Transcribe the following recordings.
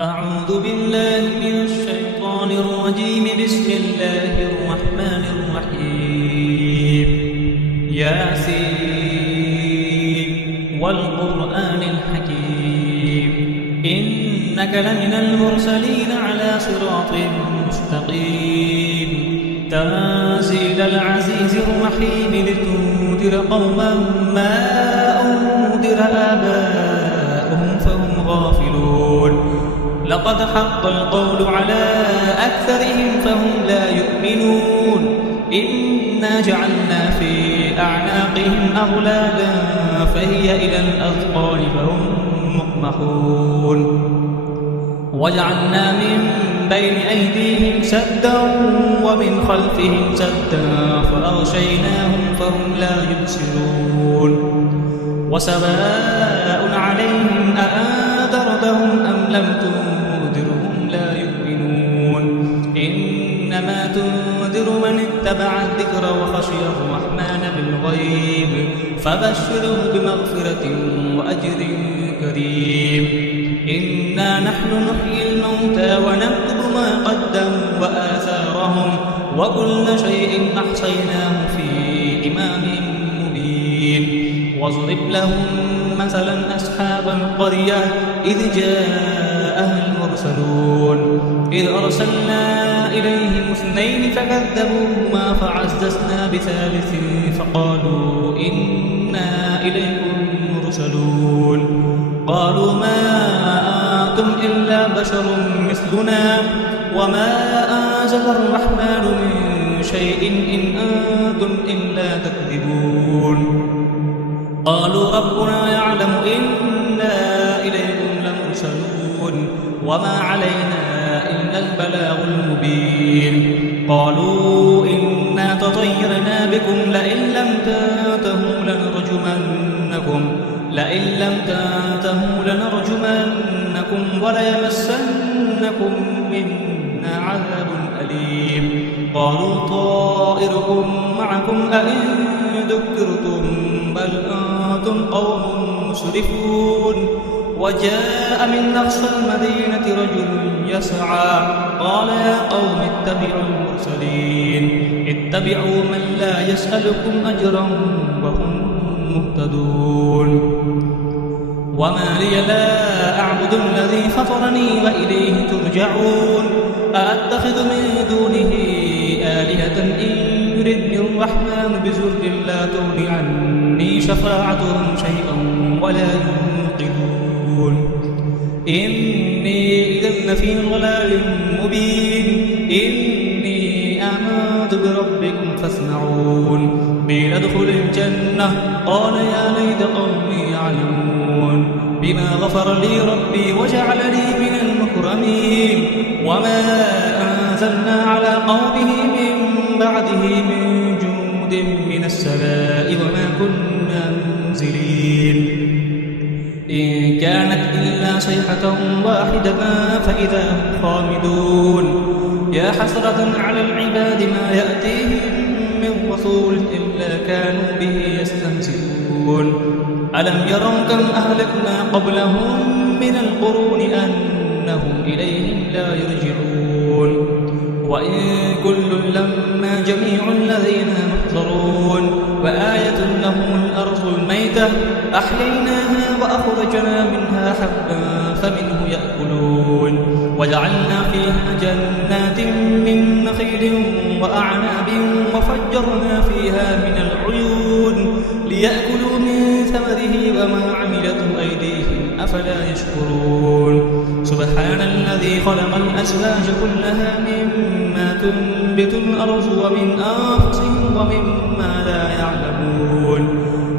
أعوذ بالله من الشيطان الرجيم. بسم الله الرحمن الرحيم. ياسين والقرآن الحكيم إنك لمن المرسلين على صراط مستقيم تنزيل العزيز الرحيم لتنذر قوما ما أنذر آباؤهم فهم غافلون. لقد حق القول على أكثرهم فهم لا يؤمنون. إنا جعلنا في أعناقهم أغلالا فهي إلى الأذقان فهم مقمحون. وجعلنا من بين أيديهم سدا ومن خلفهم سدا فأغشيناهم فهم لا يبصرون. وسواء عليهم أأنذرتهم أم لم تنذرهم لا يؤمنون. إنما تنذر من اتبع الذكر وخشي الرحمن بالغيب فبشره بمغفرة وأجر كريم. إنا نحن نحيي الموتى ونكتب ما قدموا وآثارهم وكل شيء أحصيناه في إمام مبين. واضرب لهم مثلا أصحاب القرية إذ جاءها المرسلون إذ أرسلنا إليهم اثنين فكذبوهما فعززنا بثالث فقالوا إنا إليكم مرسلون. قالوا ما أنتم إلا بشر مثلنا وما أنزل الرحمن من شيء إن أنتم إلا تكذبون. قالوا ربنا يعلم إنا إليكم لمرسلون وما علينا إلا البلاغ المبين. قالوا إنا تطيرنا بكم لئن لم تنتهوا لنرجمنكم وليمسنكم منا عذاب أليم. قالوا طائركم معكم أئن ذكرتم بل أنتم قوم مسرفون. وجاء من أقصى المدينة رجل يسعى قال يا قوم اتبعوا المرسلين اتبعوا من لا يسألكم أجرا وهم مهتدون. وما لي لا أعبد الذي فطرني وإليه ترجعون. أأتخذ من دونه آلهة إن يردني الرحمن بضر لا تغن عني شفاعتهم شيئا ولا ينقذون. إني إذا لفي ضلال مبين. إني آمنت بربكم فاسمعون. قيل ادخل الجنة قال يا ليت قومي يعلمون بما غفر لي ربي وجعلني من المكرمين. وما أنزلنا على قومه من بعده من جند من السماء وما كنا منزلين. إن كانت إلا صيحة واحدة فإذا هم خامدون. يا حسرة على العباد ما يأتيهم من رسول إلا كانوا به يستهزئون. ألم يروا كم أهلكنا قبلهم من القرون أنهم إليهم لا يرجعون. وإن كل لما جميع الذين محضرون. وآية لهم الأرض الميتة أحييناها وأخرجنا منها حبا فمنه يأكلون. وجعلنا فيها جنات من نخيل وأعناب وفجرنا فيها من العيون ليأكلوا من ثمره وما عملته أيديهم أفلا يشكرون. سبحان الذي خلق الأزواج كلها مما تنبت الأرض ومن أنفسهم ومما لا يعلمون.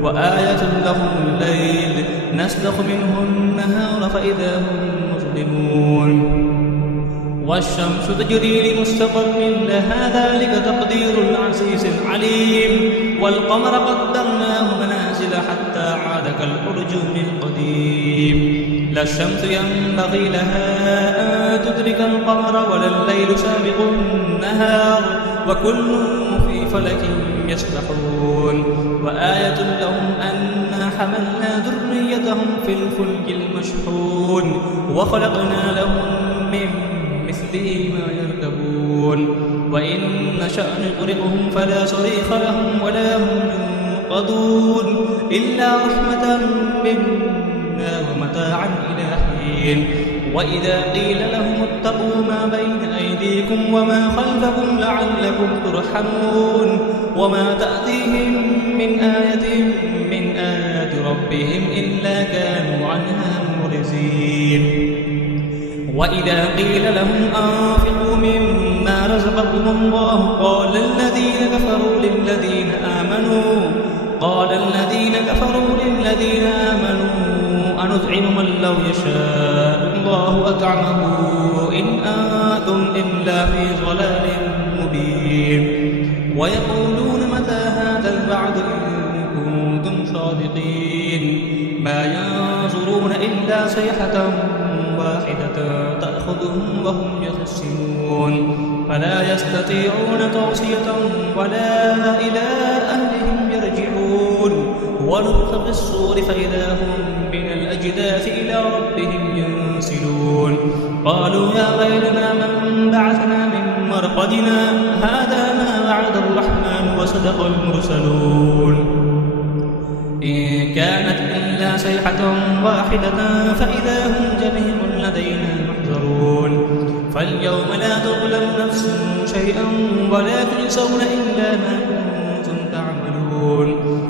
وآية لهم الليل نسلخ منه النهار فإذا هم مظلمون. والشمس تجري لمستقر لها ذلك تقدير العزيز العليم. والقمر قدرناه منازل حتى عاد كالأرجون القديم. لا الشمس ينبغي لها أن تدرك القمر ولا الليل سابق النهار وكل في فلك يسبحون. وآية لهم أنا حملنا ذريتهم في الفلك المشحون وخلقنا لهم تغرقهم فلا صريخ لهم ولا هم ينقذون إلا رحمة منا ومتاعا إلى حين. وإذا قيل لهم اتقوا ما بين أيديكم وما خلفكم لعلكم ترحمون وما تأتيهم من آية من آيات ربهم إلا كانوا عنها معرضين. وإذا قيل لهم أنفقوا مما رزقكم الله قال الذين كفروا للذين آمنوا أنطعم من لو يشاء الله أطعمه إن أنتم إلا في ضلال مبين. ويقولون متى هذا الوعد إن كنتم صادقين ما ينظرون إلا صيحة واحدة تأخذهم وهم يخسرون فلا يستطيعون توصية ولا إلى أهلهم يرجعون. ونفخ في الصور فإذا هم من الأجداث إلى ربهم ينسلون قالوا يا ويلنا من بعثنا من مرقدنا هذا ما وعد الرحمن وصدق المرسلون إن كانت إلا صيحة واحدة فإذا هم جميع لدينا محضرون. فاليوم لا تظلم نفس شيئا ولا تجزون إلا ما كنتم تعملون.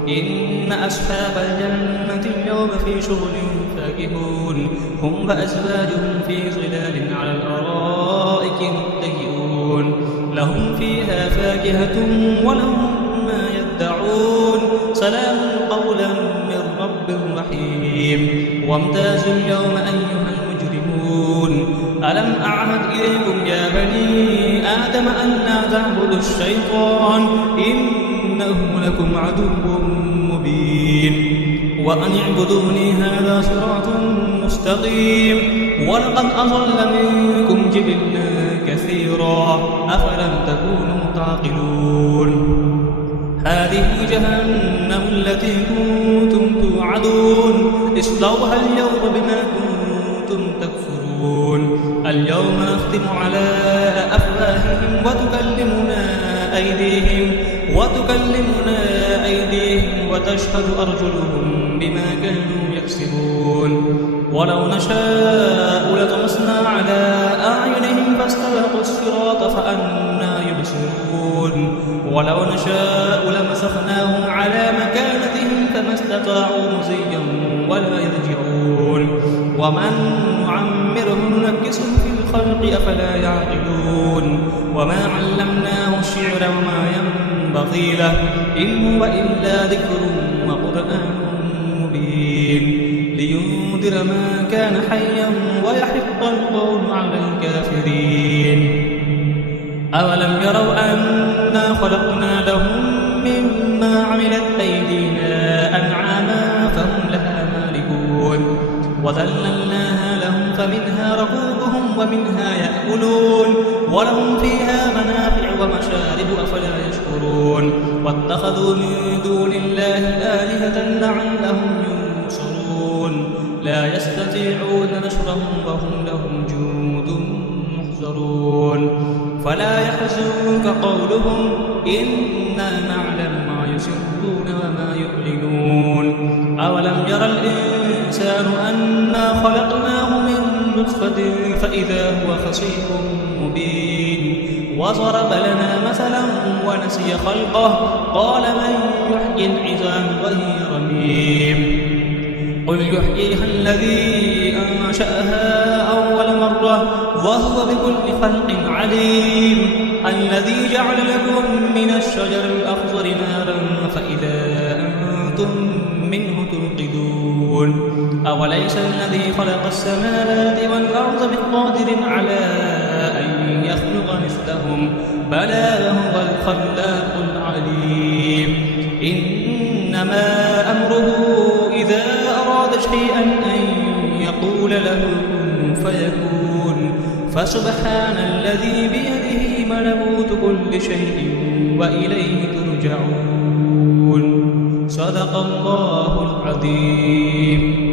إن أصحاب الجنة اليوم في شغل فاكهون هم وأزواجهم في ظلال على الأرائك متكئون لهم فيها فاكهة ولهم ما يدعون سلام قولا من رب رحيم. وامتازوا اليوم أيها المجرمون ألم أعهد إليكم يا بني آدم أن لا تعبدوا الشيطان إنه لكم عدو مبين. وأن اعبدوني هذا صراط مستقيم. ولقد أضل منكم جبلا كثيرا أفلم تكونوا تعقلون. هذه جهنم التي كنتم توعدون اصلوها اليوم بما كنتم تكفرون. اليوم نختم على أفواههم وتكلمنا أيديهم وتشهد أرجلهم بما كانوا يكسبون. ولو نشاء لطمسنا على أعينهم فاستبقوا الصراط فأنى يبصرون. ولو نشاء لمسخناهم على مكانتهم فما استطاعوا مزيا ولا يرجعون. ومن نعمره ننكسه في الخلق أفلا يعقلون. وما علمناه الشعر وما ينبغي له إن هو إلا ذكر وقرآن مبين لينذر ما كان حيا ويحق القول على الكافرين. أولم يروا أنا خلقنا لهم مما عملت أيدينا أنعاما فهم لها مالكون وذللناها لهم فمنها ركوبهم ومنها يأكلون ولهم فيها منافع ومشارب أفلا يشكرون. واتخذوا من دون الله آلهة لعلهم ينصرون لا يستطيعون نصرهم وهم لهم جند محضرون. فلا يحزنك قولهم إنا نعلم ما يسرون وما يعلنون. أولم يرى الإنسان أنا خلقناه من نطفة فإذا هو خصيم مبين. وضرب لنا مثلا ونسي خلقه قال من يحيي العظام وهي رميم. قل يحييها الذي أنشأها أول مرة وهو بكل خلق عليم. الذي جعل لكم من الشجر الأخضر نارا فإذا أنتم منه توقدون. أوليس الذي خلق السماوات والأرض بقادر على أن يخلق مثلهم بلى وهو الخلاق العليم. إنما أمره إذا أراد شيئا أن يقول له كن فيكون. فسبحان الذي بيده ملكوت كل شيء وإليه ترجعون. صدق الله العظيم.